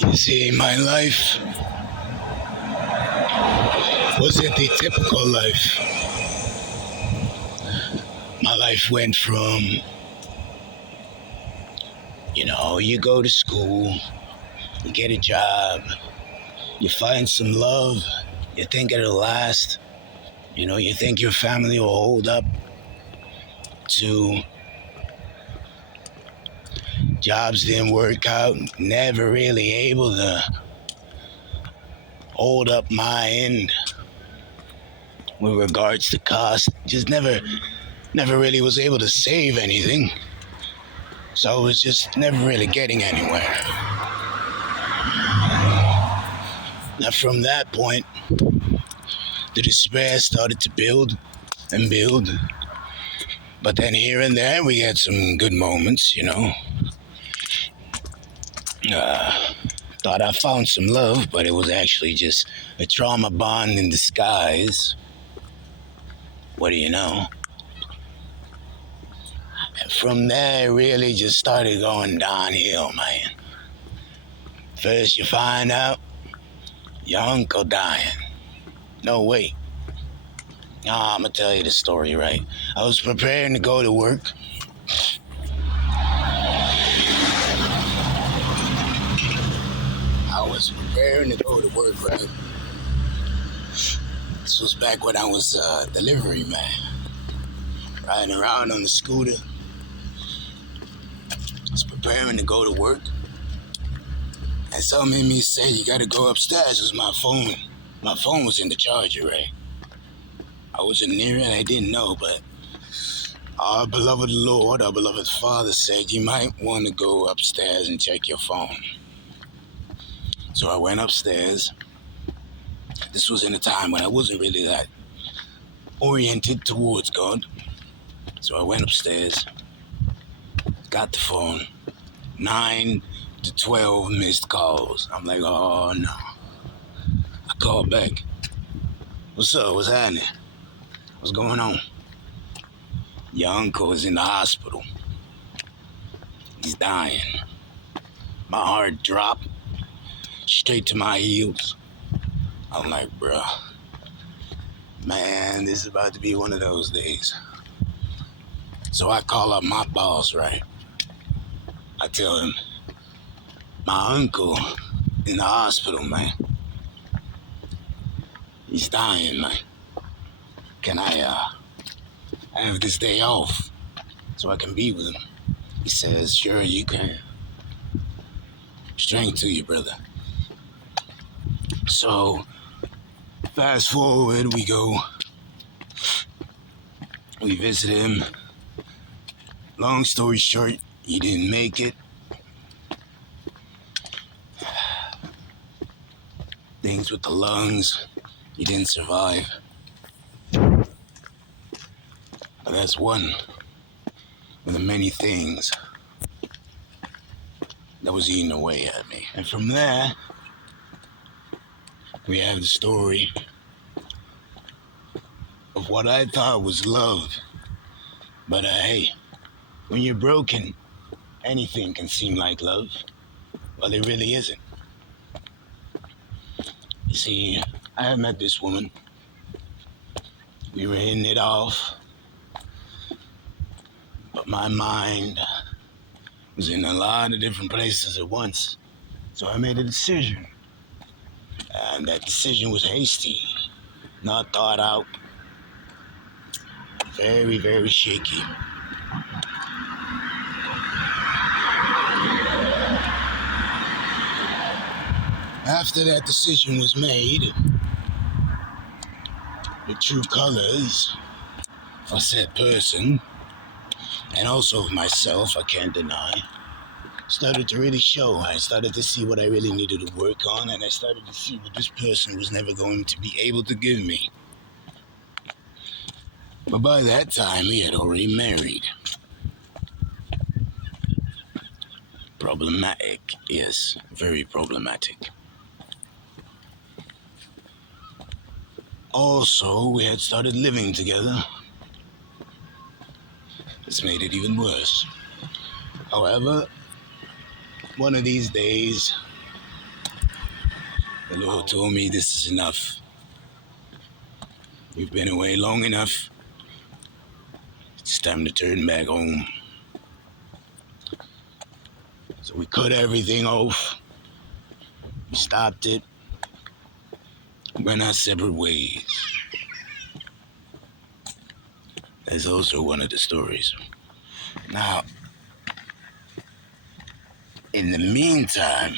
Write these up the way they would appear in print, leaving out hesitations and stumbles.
You see, my life wasn't the typical life. My life went from, you go to school, you get a job, you find some love, you think it'll last, you think your family will hold up to jobs didn't work out, never really able to hold up my end with regards to cost. Just never really was able to save anything. So I was just never really getting anywhere. Now from that point, the despair started to build and build. But then here and there we had some good moments. Uh, Thought I found some love, but it was actually just a trauma bond in disguise. What do you know? And from there, it really just started going downhill, man. First, you find out your uncle dying. No, wait. I'm gonna tell you the story right. I was preparing to go to work. I was preparing to go to work, right? This was back when I was a delivery man, riding around on the scooter. I was preparing to go to work, and something in me said, "You gotta go upstairs." It was my phone. My phone was in the charger, right? I wasn't near it. I didn't know, but our beloved Lord, our beloved Father said, "You might want to go upstairs and check your phone." So I went upstairs. This was in a time when I wasn't really that oriented towards God. So I went upstairs, got the phone, 9 to 12 missed calls. I'm like, oh no. I called back. What's up? What's happening? What's going on? Your uncle is in the hospital. He's dying. My heart dropped straight to my heels. I'm like, bruh, man, this is about to be one of those days. So I call up my boss, right? I tell him, my uncle in the hospital, man. He's dying, man. Can I have this day off so I can be with him? He says, sure you can. Strength to you, brother. So, fast forward, we go. We visit him. Long story short, he didn't make it. Things with the lungs, he didn't survive. But that's one of the many things that was eating away at me. And from there, we have the story of what I thought was love. But hey, when you're broken, anything can seem like love. Well, it really isn't. You see, I had met this woman. We were hitting it off. But my mind was in a lot of different places at once. So I made a decision. And that decision was hasty, not thought out, very, very shaky. After that decision was made, the true colors of said person, and also of myself, I can't deny, started to really show. I started to see what I really needed to work on, and I started to see what this person was never going to be able to give me. But by that time, he had already married. Problematic, yes, very problematic. Also, we had started living together. This made it even worse. However, one of these days, The Lord told me this is enough. You've been away long enough. It's time to turn back home. So we cut everything off. We stopped it. Went our separate ways. That's also one of the stories. Now, in the meantime,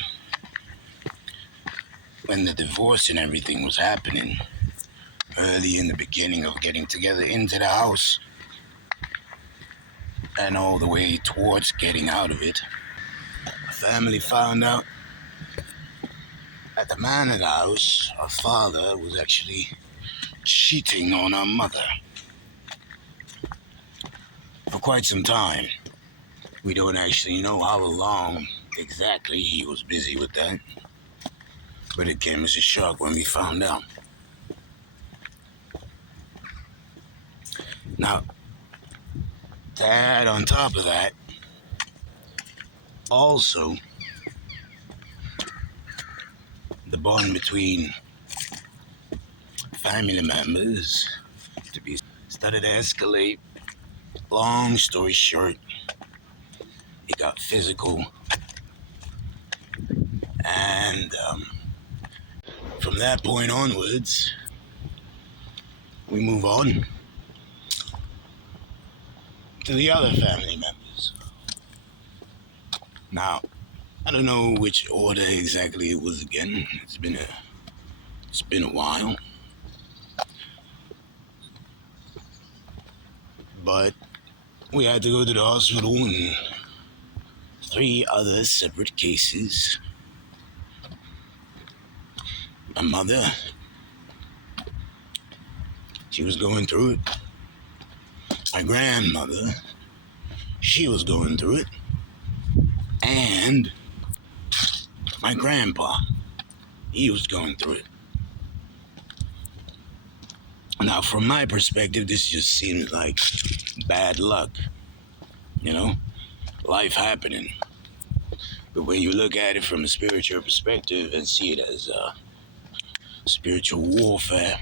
when the divorce and everything was happening, early in the beginning of getting together into the house, and all the way towards getting out of it, the family found out that the man of the house, our father, was actually cheating on our mother for quite some time. We don't actually know how long exactly he was busy with that, but it came as a shock when we found out. Now, to add on top of that, also, the bond between family members to be started to escalate. Long story short, it got physical, and from that point onwards, we move on to the other family members. Now, I don't know which order exactly it was again. It's been a while, but we had to go to the hospital in 3 other separate cases. My mother, she was going through it. My grandmother, she was going through it. And my grandpa, he was going through it. Now, from my perspective, this just seems like bad luck, you know, life happening. But when you look at it from a spiritual perspective and see it as spiritual warfare,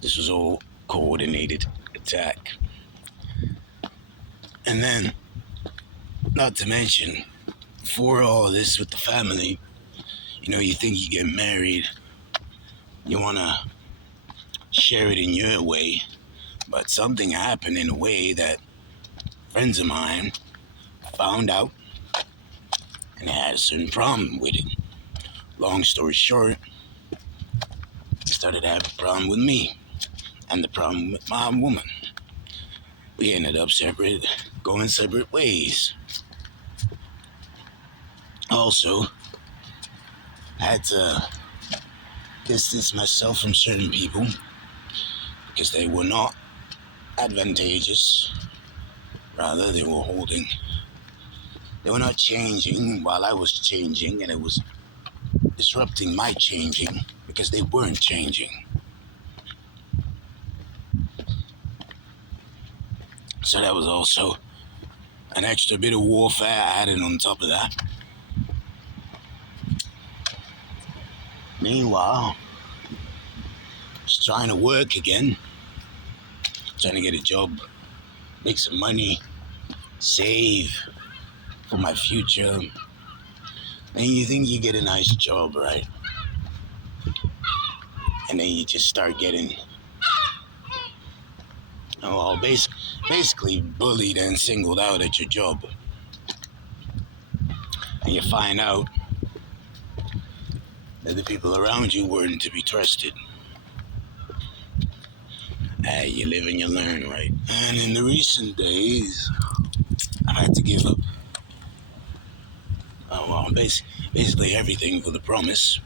this was all coordinated attack. And then, not to mention, for all this with the family, you know, you think you get married, you want to share it in your way, but something happened in a way that friends of mine found out and had a certain problem with it. Long story short, they started to have a problem with me and the problem with my woman. We ended up separate, going separate ways. Also, I had to distance myself from certain people because they were not advantageous. Rather, they were not changing while I was changing, and it was disrupting my changing because they weren't changing. So that was also an extra bit of warfare added on top of that. Meanwhile, just trying to work again, trying to get a job, make some money, save for my future. And you think you get a nice job, right? And then you just start getting, well, basically bullied and singled out at your job. And you find out that the people around you weren't to be trusted. Hey, you live and you learn, right? And in the recent days, I've had to give up. Basically everything for the promise.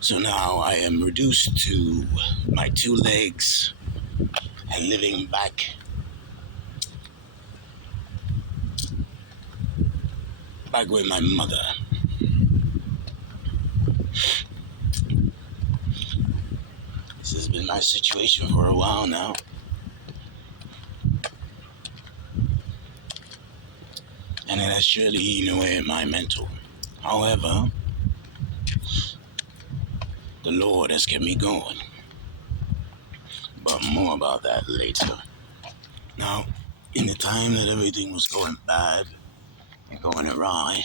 So now I am reduced to my 2 legs and living back with my mother. This has been my situation for a while now. And it has surely eaten away at my mental. However, the Lord has kept me going. But more about that later. Now, in the time that everything was going bad and going awry,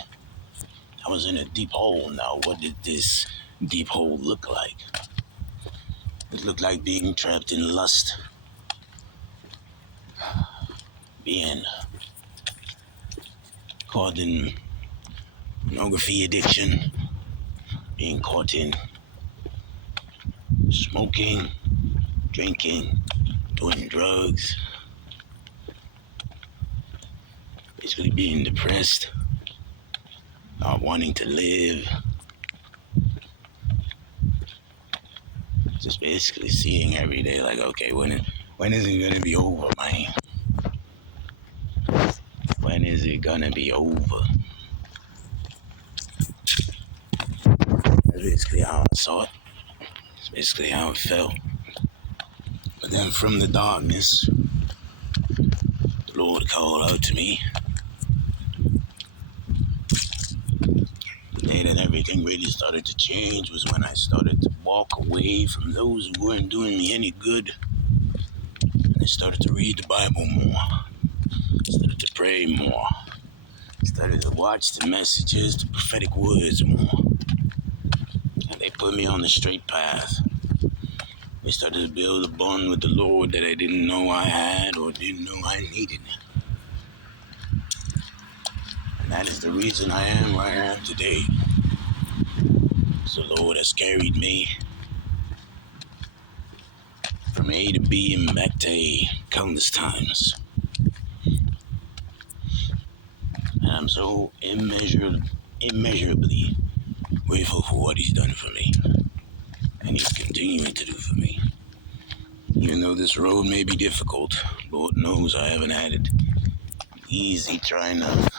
I was in a deep hole. Now, what did this deep hole look like? It looked like being trapped in lust, being caught in pornography addiction, being caught in smoking, drinking, doing drugs, basically being depressed, not wanting to live, just basically seeing every day like, okay, when is it gonna be over, man? When is it gonna be over? That's basically how I saw it. That's basically how it felt. But then from the darkness, the Lord called out to me. The day that everything really started to change was when I started to walk away from those who weren't doing me any good. And I started to read the Bible more. I started to pray more. I started to watch the messages, the prophetic words more. And they put me on the straight path. They started to build a bond with the Lord that I didn't know I had or didn't know I needed. And that is the reason I am where I am today. The Lord has carried me from A to B and back to A countless times. And I'm so immeasurably grateful for what He's done for me. And He's continuing to do for me. Even though this road may be difficult, Lord knows I haven't had it easy trying to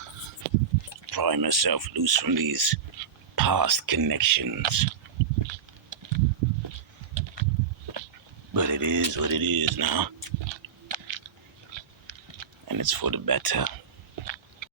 pry myself loose from these past connections. But it is what it is now. And it's for the better.